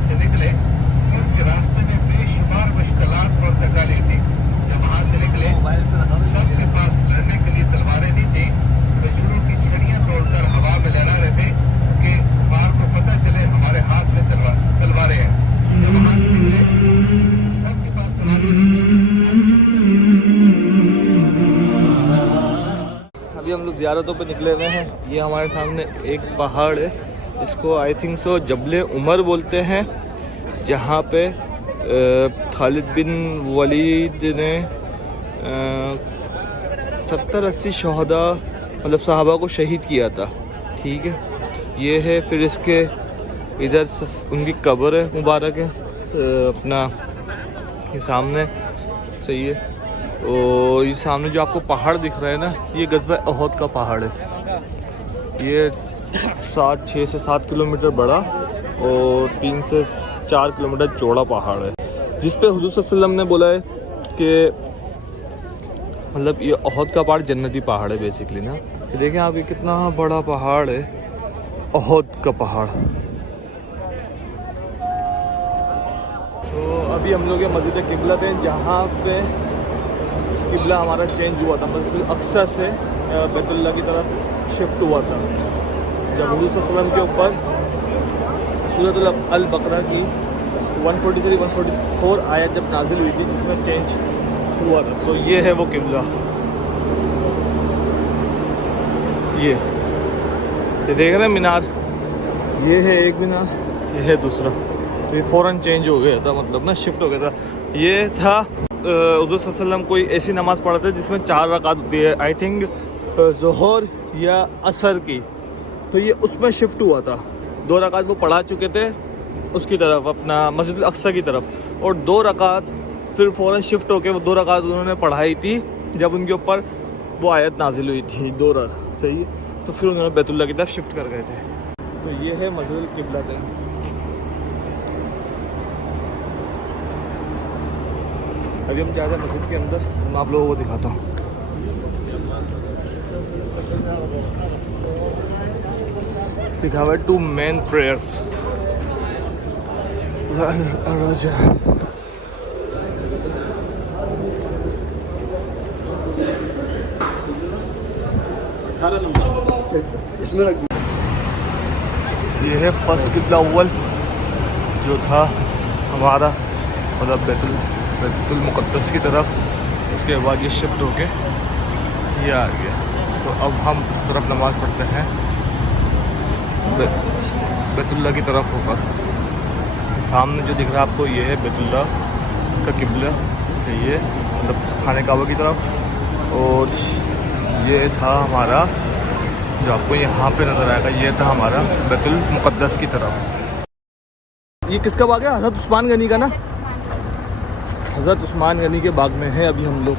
इत्तेफाक से निकले क्योंकि रास्ते में बेशुमार मुश्किलात और तकालीफ थी। जब वहाँ से निकले सबके पास लड़ने के लिए तलवारें नहीं थी, खजूरों की छड़ियाँ तोड़कर हवा में लहरा रहे थे कि कुफार को पता चले हमारे हाथ में तलवारें हैं। जब वहाँ से निकले सबके पास सवारी नहीं थी। अभी हम लोग ज़ियारतों पे निकले हुए हैं। ये हमारे सामने एक पहाड़ है, इसको आई थिंक सो जबले उमर बोलते हैं, जहाँ पे खालिद बिन वलीद ने 70-80 शहदा मतलब सहाबा को शहीद किया था। ठीक है, ये है। फिर इसके इधर उनकी कब्र है मुबारक है अपना ये सामने, सही है। और ये सामने जो आपको पहाड़ दिख रहा है ना, ये गज़वा उहद का पहाड़ है। ये 6 से 7 किलोमीटर बड़ा और 3 से 4 किलोमीटर चौड़ा पहाड़ है, जिस पे हुज़ूर सल्लल्लाहु अलैहि वसल्लम ने बोला है कि मतलब ये उहद का पहाड़ जन्नती पहाड़ है बेसिकली ना। ये देखें आप, ये कितना बड़ा पहाड़ है, उहद का पहाड़। तो अभी हम लोग ये मस्जिद किबला थे, जहाँ पे किबला हमारा चेंज हुआ था। मस्जिद अक्सा से बैतुल्लाह की तरफ शिफ्ट हुआ था जब हुज़ूर सल्लल्लाहु अलैहि वसल्लम के ऊपर सूरत अल बकरा की 143-144 आयत जब नाजिल हुई थी, जिसमें चेंज हुआ था। तो ये है वो किबला, ये देख रहे हैं मीनार, ये है एक मीनार, ये है दूसरा। तो ये फ़ौरन चेंज हो गया था, मतलब ना शिफ्ट हो गया था। ये था हुज़ूर सल्लल्लाहु अलैहि वसल्लम कोई ऐसी नमाज़ पढ़ते थे जिसमें 4 रकात होती है, आई थिंक ज़ोहर या असर की। तो ये उसमें शिफ्ट हुआ था। 2 रकात वो पढ़ा चुके थे उसकी तरफ, अपना मस्जिद अक्सा की तरफ, और 2 रकात फिर फ़ौरन शिफ्ट होके वो 2 रकात उन्होंने पढ़ाई थी जब उनके ऊपर वो आयत नाजिल हुई थी 2 रकात, सही है। तो फिर उन्होंने बैतुल्लाह की तरफ शिफ्ट कर गए थे। तो ये है मस्जिद किबला थे। अभी हम जा रहे हैं मस्जिद के अंदर, मैं आप लोगों को दिखाता हूँ। लिखा हुआ है 2 मेन प्रेयर्स। ये है फर्स्ट किबला अव्वल जो था हमारा, मतलब बैतुल मुक़द्दस की तरफ। उसके बाद ये शिफ्ट होके ये आ गया। तो अब हम उस तरफ नमाज़ पढ़ते हैं, बैतुल्लाह की तरफ होकर। सामने जो दिख रहा है आपको, ये है बैतुल्लाह का किबला, सही है, मतलब खाने काबा की तरफ। और ये था हमारा, जो आपको यहाँ पे नज़र आएगा, ये था हमारा बैतुल मुक़द्दस की तरफ। ये किसका बाग है? हज़रत उस्मान गनी का ना, हज़रत उस्मान गनी के बाग में है अभी हम लोग।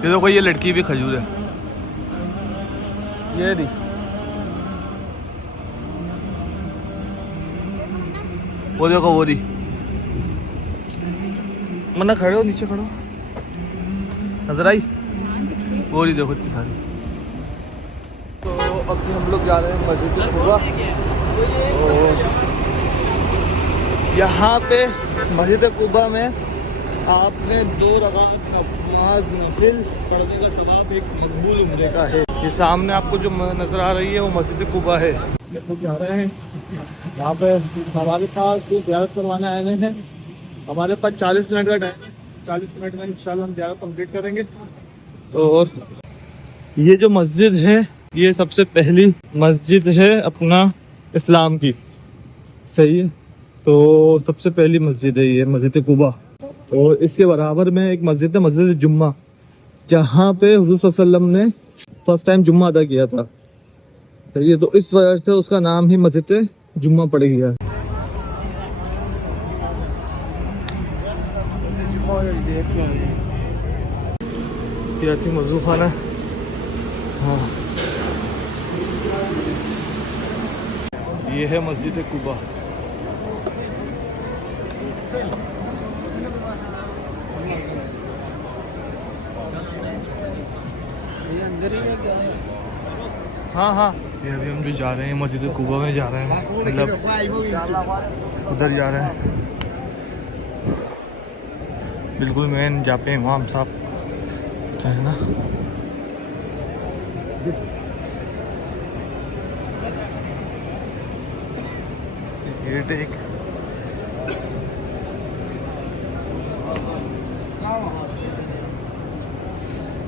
ये देखो, ये लड़की भी खजूर है, ये दी। वो देखो, वो दी। मन्ना खड़े हो, नीचे खड़ो, नजर आई वो दी, देखो इतनी सारी। तो अभी हम लोग जा रहे हैं मस्जिद कुबा। और यहाँ पे मस्जिद कुबा में आपने 2 रकात नमाज नफिल पढ़ने का सवाब एक मकबूल उम्रे का है। ये सामने आपको जो नज़र आ रही है वो मस्जिद कुबा है। लोग जा रहे हैं यहाँ पे, हमारे पास जो ज़ियारत करवाने आए हैं, हमारे पास 40 मिनट का टाइम है। 40 मिनट में इंशाल्लाह हम ज़ियारत कंप्लीट करेंगे। और ये जो मस्जिद है, ये सबसे पहली मस्जिद है अपना इस्लाम की, सही है। तो सबसे पहली मस्जिद है ये मस्जिद कुबा। और इसके बराबर में एक मस्जिद है, मस्जिद जुम्मा, जहाँ पे हुज़ूर सल्लल्लाहु अलैहि वसल्लम ने फर्स्ट टाइम जुम्मा अदा किया था, सही है। तो इस वजह से उसका नाम ही मस्जिद जुम्मा पड़ गया है। ये थी वज़ू खाना। हाँ, ये है मस्जिद कुबा। हाँ हाँ, ये अभी हम जो जा रहे हैं मस्जिद कुबा में जा रहे हैं, मतलब उधर जा रहे हैं। बिल्कुल मेन जहाँ पे इमाम साहब है ना। गेट एक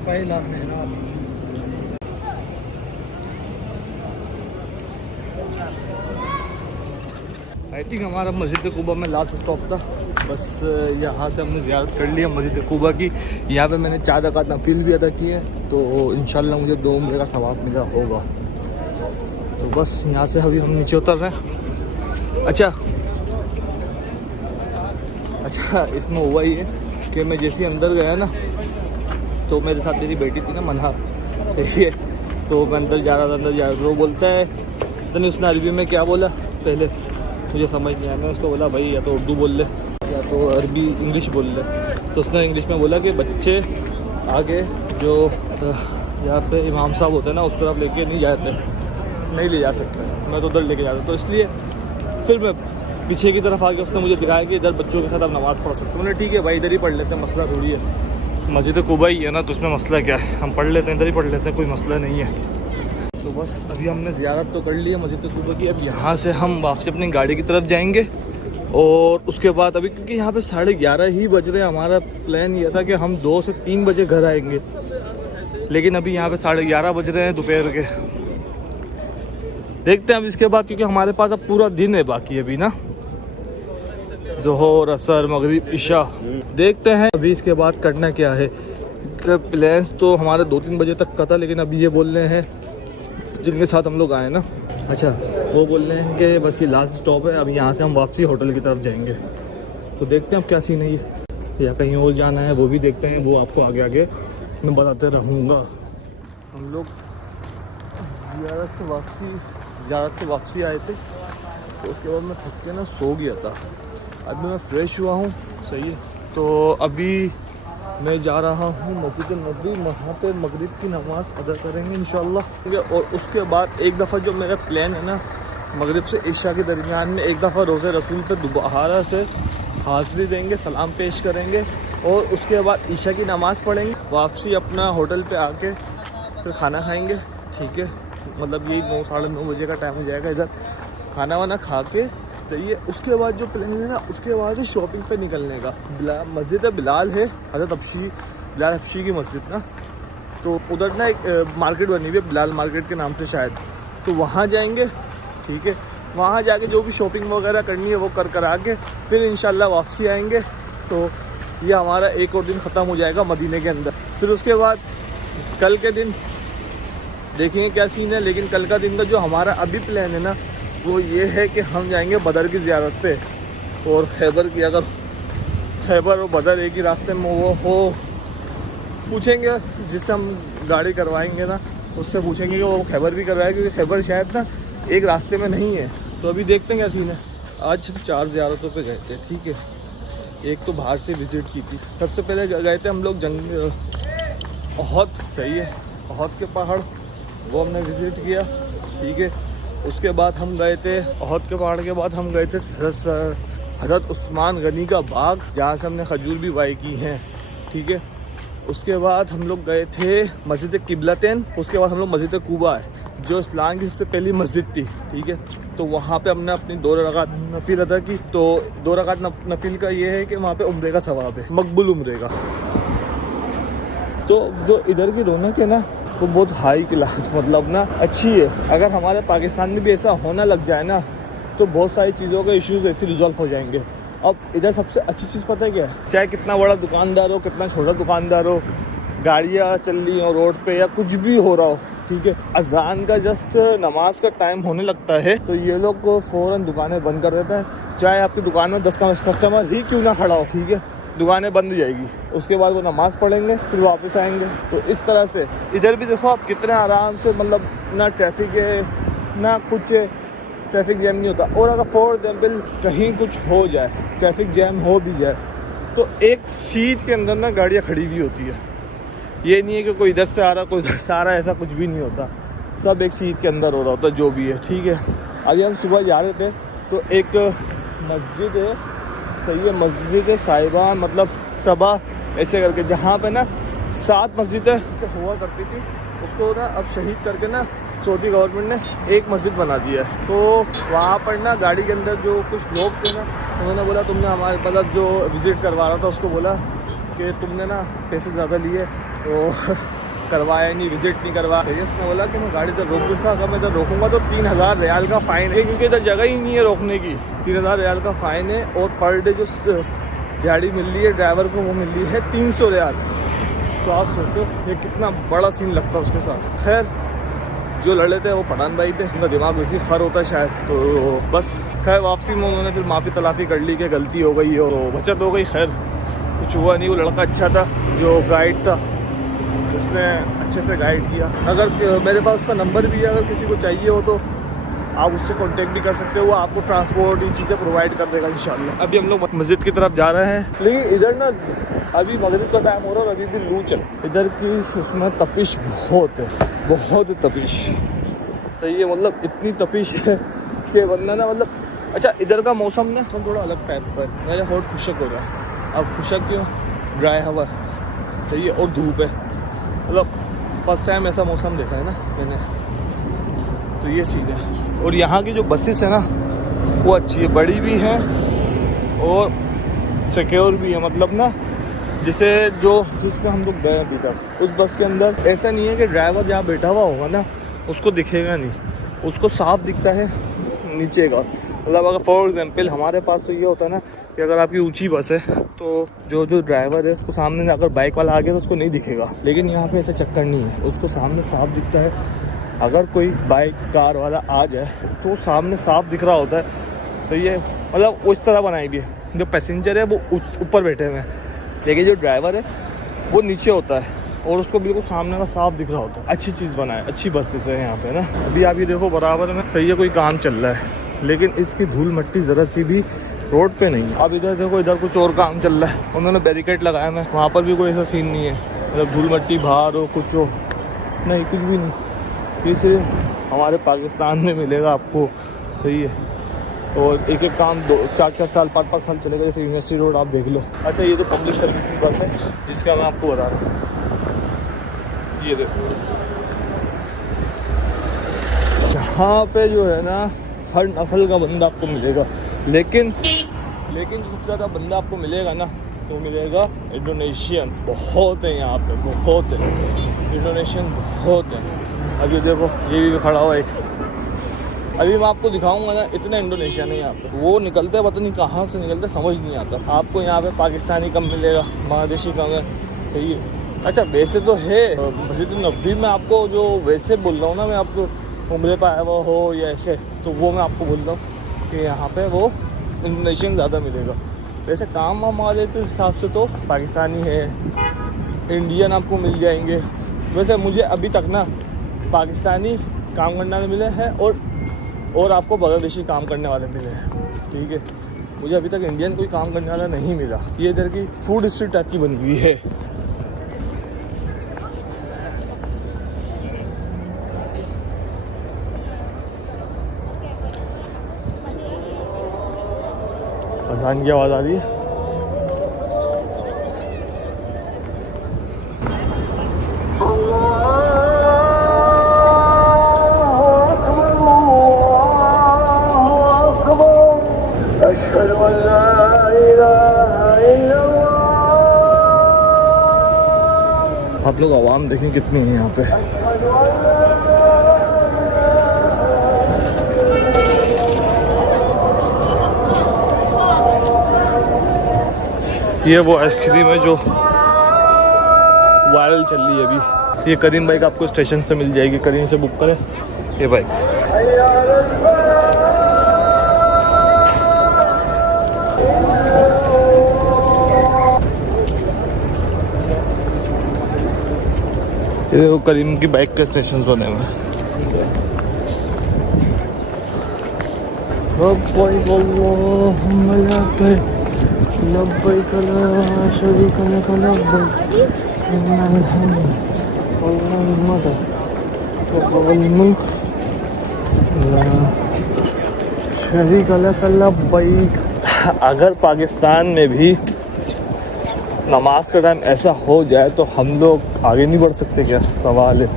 पहला मेहराब। आई थिंक हमारा मस्जिद कुबा में लास्ट स्टॉप था। बस यहाँ से हमने ज़ियारत कर लिया मस्जिद कुबा की। यहाँ पे मैंने 4 रकात नफिल भी अदा किए, तो इंशाल्लाह मुझे 2 उम्रे का सवाब मिला होगा। तो बस यहाँ से अभी हम नीचे उतर रहे हैं। अच्छा इसमें हुआ ये कि मैं जैसे अंदर गया ना, तो मेरे साथ मेरी बेटी थी ना मन्हा, सही है, तो मैं अंदर जा रहा था। वो बोलता है, तो उसने अरबी में क्या बोला पहले मुझे समझ नहीं आया। मैं उसको बोला भाई या तो उर्दू बोल ले या तो अरबी इंग्लिश बोल ले। तो उसने इंग्लिश में बोला कि बच्चे आगे जो यहाँ पे इमाम साहब होते हैं ना उस तरफ लेके नहीं ले जा सकते, मैं तो उधर लेके जाता। तो इसलिए फिर मैं पीछे की तरफ आके उसने मुझे दिखाया कि इधर बच्चों के साथ आप नमाज़ पढ़ सकते हो। मैंने ठीक है भाई इधर ही पढ़ लेते हैं, मसला थोड़ी है, मस्जिद कुबा ही है ना, तो उसमें मसला क्या है, हम पढ़ लेते हैं, इधर ही पढ़ लेते हैं, कोई मसला नहीं है। तो बस अभी हमने ज़ियारत तो कर ली है मस्जिद कुबा की। अब यहाँ से हम वापसी अपनी गाड़ी की तरफ जाएंगे, और उसके बाद अभी क्योंकि यहाँ पे 11:30 ही बज रहे हैं, हमारा प्लान ये था कि हम 2 से 3 बजे घर आएंगे, लेकिन अभी यहाँ पे 11:30 बज रहे हैं दोपहर के। देखते हैं अब इसके बाद, क्योंकि हमारे पास अब पूरा दिन है बाकी अभी ना, ज़ोहर असर मगरिब इशा। देखते हैं अभी इसके बाद करना क्या है। प्लान्स तो हमारे 2-3 बजे तक का था, लेकिन अभी ये बोल रहे हैं जिनके साथ हम लोग आए ना, अच्छा वो बोल रहे हैं कि बस ये लास्ट स्टॉप है, अब यहाँ से हम वापसी होटल की तरफ जाएंगे। तो देखते हैं अब क्या सीन है ये, या कहीं और जाना है वो भी देखते हैं, वो आपको आगे आगे मैं बताते रहूँगा। हम लोग ज़ियारत से वापसी आए थे, तो उसके बाद मैं थक के ना सो गया था। अभी मैं फ्रेश हुआ हूँ, सही है। तो अभी मैं जा रहा हूँ मस्जिद नबी, वहाँ पे मगरिब की नमाज़ अदा करेंगे इंशाल्लाह। और उसके बाद एक दफ़ा जो मेरा प्लान है ना, मगरिब से इशा के दरमियान में एक दफ़ा रोज़े रसूल पे दोबारा से हाज़िरी देंगे, सलाम पेश करेंगे, और उसके बाद इशा की नमाज़ पढ़ेंगे, वापसी अपना होटल पे आके फिर खाना खाएंगे, ठीक है। मतलब यही 9 साढ़े 9 बजे का टाइम हो जाएगा इधर, खाना वाना खा के चाहिए। उसके बाद जो प्लान है ना, उसके बाद ही शॉपिंग पे निकलने का। मस्जिद बिलाल है, हज़रत बिलाल हबशी की मस्जिद ना, तो उधर ना एक मार्केट बनी हुई है बिलाल मार्केट के नाम से शायद, तो वहाँ जाएंगे, ठीक है। वहाँ जाके जो भी शॉपिंग वगैरह करनी है वो कर आके फिर इंशाल्लाह वापसी आएंगे। तो ये हमारा एक और दिन ख़त्म हो जाएगा मदीने के अंदर। फिर उसके बाद कल के दिन देखेंगे क्या सीन है, लेकिन कल का दिन का जो हमारा अभी प्लान है ना, वो ये है कि हम जाएंगे बदर की ज़ियारत पे, और खैबर की, अगर खैबर और बदर एक ही रास्ते में वो हो, पूछेंगे जिससे हम गाड़ी करवाएंगे ना, उससे पूछेंगे कि वो खैबर भी करवाए, क्योंकि खैबर शायद ना एक रास्ते में नहीं है। तो अभी देखते हैं क्या सीन है। आज हम 4 ज़ियारतों पे गए थे, ठीक है। एक तो बाहर से विज़िट की थी, सबसे पहले गए थे हम लोग ओहद, सही है, ओहद के पहाड़, वो हमने विज़िट किया, ठीक है। उसके बाद हम गए थे ओहद के पहाड़ के बाद हम गए थे हज़रत उस्मान गनी का बाग, जहाँ से हमने खजूर भी वाई की हैं, ठीक है। उसके बाद हम लोग गए थे मस्जिद किबलतैन, उसके बाद हम लोग मस्जिद कुबा है जो इस्लाम की सबसे पहली मस्जिद थी, ठीक है। तो वहाँ पे हमने अपनी 2 रकात नफिल अदा की। तो 2 रकात नफिल का ये है कि वहाँ पे उम्रे का सवाब है, मकबूल उम्रे का। तो जो इधर की रौनक है ना, वो बहुत हाई क्लास, मतलब ना अच्छी है। अगर हमारे पाकिस्तान में भी ऐसा होना लग जाए ना, तो बहुत सारी चीज़ों के इश्यूज ऐसे रिजॉल्व हो जाएंगे। अब इधर सबसे अच्छी चीज़ पता है क्या है, चाहे कितना बड़ा दुकानदार हो, कितना छोटा दुकानदार हो, गाड़ियाँ चल रही हो रोड पे या कुछ भी हो रहा हो, ठीक है, अजान का जस्ट नमाज का टाइम होने लगता है तो ये लोग फ़ौरन दुकानें बंद कर देते हैं। चाहे आपकी दुकान में 10 कस्टमर ही क्यों ना खड़ा हो, ठीक है, दुकानें बंद हो जाएगी। उसके बाद वो नमाज़ पढ़ेंगे, फिर वापस आएंगे। तो इस तरह से इधर भी देखो आप कितने आराम से, मतलब ना ट्रैफिक है ना कुछ है, ट्रैफिक जैम नहीं होता। और अगर फॉर एग्जाम्पल कहीं कुछ हो जाए, ट्रैफिक जैम हो भी जाए, तो एक सीट के अंदर ना गाड़ियाँ खड़ी हुई होती है। ये नहीं है कि कोई इधर से आ रहा कोई उधर से आ रहा है, ऐसा कुछ भी नहीं होता। सब एक सीट के अंदर हो रहा होता है जो भी है, ठीक है। अभी हम सुबह जा रहे थे तो एक मस्जिद है, सही है, मस्जिद साहिबा मतलब सबा ऐसे करके, जहाँ पे ना 7 मस्जिदें हुआ करती थी, उसको ना अब शहीद करके ना सऊदी गवर्नमेंट ने एक मस्जिद बना दिया है। तो वहाँ पर ना गाड़ी के अंदर जो कुछ लोग थे ना, उन्होंने बोला तुमने हमारे मतलब जो विज़िट करवा रहा था उसको बोला कि तुमने ना पैसे ज़्यादा लिए तो करवाया नहीं, विज़िट नहीं करवा। उसने बोला कि मैं गाड़ी इधर रोक रहा था, अगर मैं इधर रोकूंगा तो 3000 रियाल का फ़ाइन है, क्योंकि इधर जगह ही नहीं है रोकने की। 3000 रियाल का फ़ाइन है और पर डे जो गाड़ी मिल रही है ड्राइवर को वो मिल रही है 300 रियाल। तो आप सोचो ये कितना बड़ा सीन लगता है उसके साथ। खैर जो लड़े थे वो पठान भाई थे, उनका दिमाग वैसे खर होता है शायद, तो बस खैर वापसी में उन्होंने फिर माफ़ी तलाफ़ी कर ली कि गलती हो गई और बचत हो गई। खैर कुछ हुआ नहीं, वो लड़का अच्छा था जो गाइड था, उसने अच्छे से गाइड किया। अगर मेरे पास उसका नंबर भी है, अगर किसी को चाहिए हो तो आप उससे कांटेक्ट भी कर सकते हो, वो आपको ट्रांसपोर्ट ये चीज़ें प्रोवाइड कर देगा इंशाल्लाह। अभी हम लोग मस्जिद की तरफ जा रहे हैं, लेकिन इधर ना अभी मगरिब का टाइम हो रहा है और अभी भी लू चल, इधर की उसमें तपिश बहुत है, बहुत तपिश, सही है, मतलब इतनी तपिश है कि बंदा ना मतलब। अच्छा इधर का मौसम ना थोड़ा अलग टाइप का है, मेरा होठ खुशक हो रहा है। अब खुशक क्यों, ड्राई हवा सही है और धूप है, मतलब फर्स्ट टाइम ऐसा मौसम देखा है ना मैंने, तो ये सीन है। और यहाँ की जो बसेस है ना वो अच्छी है, बड़ी भी हैं और सिक्योर भी है, मतलब ना जिसे जो जिसमें हम लोग गए अभी तक उस बस के अंदर ऐसा नहीं है कि ड्राइवर जहाँ बैठा हुआ होगा ना उसको दिखेगा नहीं, उसको साफ दिखता है नीचे का। मतलब अगर फॉर एग्जांपल हमारे पास तो ये होता है ना कि अगर आपकी ऊंची बस है तो जो ड्राइवर है उसको सामने अगर बाइक वाला आ गया तो उसको नहीं दिखेगा, लेकिन यहाँ पे ऐसा चक्कर नहीं है, उसको सामने साफ दिखता है। अगर कोई बाइक कार वाला आ जाए तो सामने साफ दिख रहा होता है। तो ये मतलब उस तरह बनाई भी है, जो पैसेंजर है वो ऊपर बैठे हुए हैं, लेकिन जो ड्राइवर है वो नीचे होता है और उसको बिल्कुल सामने का साफ दिख रहा होता है। अच्छी चीज़ बनाए, अच्छी बसेस है यहाँ पे ना। अभी आप ये देखो बराबर में सही है कोई काम चल रहा है, लेकिन इसकी धूल मट्टी ज़रा सी भी रोड पे नहीं है। अब इधर देखो, इधर कुछ और काम चल रहा है, उन्होंने बैरिकेड लगाया है, वहाँ पर भी कोई ऐसा सीन नहीं है, मतलब धूल मट्टी बाहर हो कुछ हो नहीं, कुछ भी नहीं। ये सिर्फ हमारे पाकिस्तान में मिलेगा आपको, सही है। और एक एक काम 4-4 साल 5-5 साल चलेगा, जैसे यूनिवर्सिटी रोड आप देख लो। अच्छा ये तो पब्लिक सर्विस की बस है जिसका मैं आपको बता रहा हूँ, ये देखो यहाँ पे जो है ना हर नस्ल का बंदा आपको मिलेगा, लेकिन जो सबसे ज़्यादा बंदा आपको मिलेगा ना तो मिलेगा इंडोनेशियन, बहुत है यहाँ पे, बहुत है इंडोनेशियन, बहुत है। अभी देखो ये भी खड़ा हुआ एक, अभी मैं आपको दिखाऊंगा ना, इतना इंडोनेशियन है यहाँ पे, वो निकलते हैं पता नहीं कहाँ से निकलते समझ नहीं आता। आपको यहाँ पे पाकिस्तानी कम मिलेगा, बांग्लादेशी कम है, सही है। अच्छा वैसे तो है मस्जिद नबवी में, आपको जो वैसे बोल रहा हूँ ना मैं, आपको उम्रे पर आया हुआ हो या ऐसे, तो वो मैं आपको बोल रहा हूँ कि यहाँ पे वो इंडोनेशियन ज़्यादा मिलेगा। वैसे काम वाम वाले के हिसाब से तो पाकिस्तानी है, इंडियन आपको मिल जाएंगे। वैसे मुझे अभी तक ना पाकिस्तानी काम करने वाले मिले हैं और आपको बांग्लादेशी काम करने वाले मिले हैं, ठीक है। मुझे अभी तक इंडियन कोई काम करने वाला नहीं मिला। ये इधर की फूड स्ट्रीट टाइप की बनी हुई है। अजान की आवाज़ आ रही है। आप लोग आवाम देखें कितनी है यहाँ पे। ये वो आइसक्रीम है जो वायरल चल रही है अभी। ये करीम बाइक आपको स्टेशन से मिल जाएगी, करीम से बुक करें ये बाइक्स। ये देखो करीम की बाइक के स्टेशन बने हुए हैं। लब्बैक अल्लाहुम्मा लब्बैक लब्बैक ला शरीका लक लब्बैक इन्नल हम्द वल निअमत वल मुल्क ला शरीका लक लब्बैक। अगर पाकिस्तान में भी नमाज का टाइम ऐसा हो जाए तो हम लोग आगे नहीं बढ़ सकते क्या? सवाल है।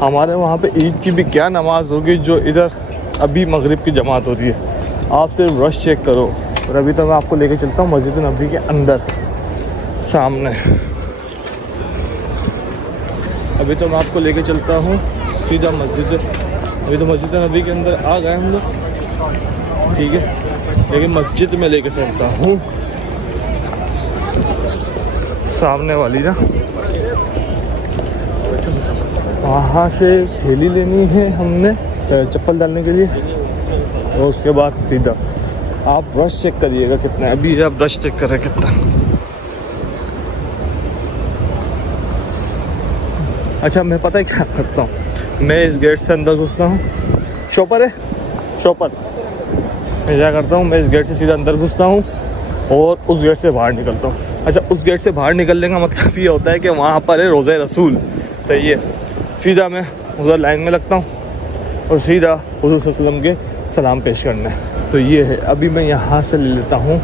हमारे वहाँ पे ईद की भी क्या नमाज होगी जो इधर अभी मगरिब की जमात हो रही है। आप सिर्फ रश चेक करो। और अभी तो मैं आपको लेके चलता हूँ मस्जिद नबी के अंदर सामने। अभी तो मैं आपको लेके चलता हूँ सीधा मस्जिद। अभी तो मस्जिद नबी के अंदर आ गए हम लोग, ठीक है, लेकिन मस्जिद में लेके चलता हूँ सामने वाली ना। वहाँ से थैली लेनी है हमने चप्पल डालने के लिए और उसके बाद सीधा। आप रश चेक करिएगा कितना है। अभी आप रश चेक करें कितना। अच्छा मैं पता है क्या करता हूँ, मैं इस गेट से अंदर घुसता हूँ। शॉपर है, शॉपर। मैं क्या करता हूँ, मैं इस गेट से सीधा अंदर घुसता हूँ और उस गेट से बाहर निकलता हूँ। अच्छा उस गेट से बाहर निकलने का मतलब ये होता है कि वहाँ पर है रोज़े रसूल, सही है। सीधा मैं उधर लाइन में लगता हूँ और सीधा हुज़ूर सल्लल्लाहु अलैहि वसल्लम के सलाम पेश करना है। तो ये है। अभी मैं यहाँ से ले लेता हूँ।